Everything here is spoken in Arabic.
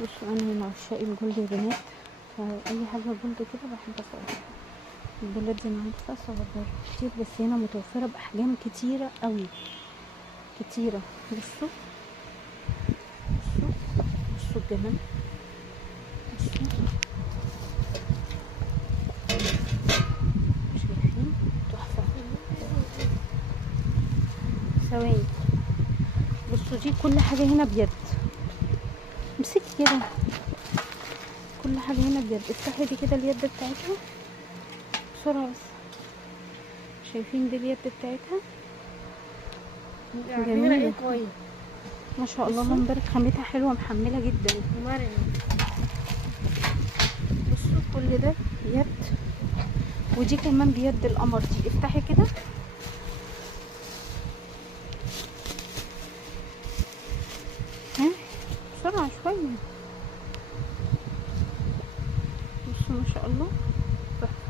بصوا انا من عشاق الجولد يا بنات، فاي حاجه جولد كده بحب اصورها. البولات زي ما عارفه صورها كتير، بس هنا متوفره باحجام كتيره قوي كتيره. بصوا بصوا بصوا الجمال، بصوا شايفين تحفه. ثواني، بصوا دي كل حاجه هنا بيد، امسكي كده، كل حاجه هنا بيد. افتحي دي كده اليد بتاعتها بسرعه بس. شايفين دي اليد بتاعتها جميله كويس ما شاء الله، اللهم بارك. خامتها حلوه محمله جدا. بصوا كل ده يد، ودي كمان بيد القمر دي. افتحي كده، ها بسرعه شويه. بصوا ما شاء الله تحفه.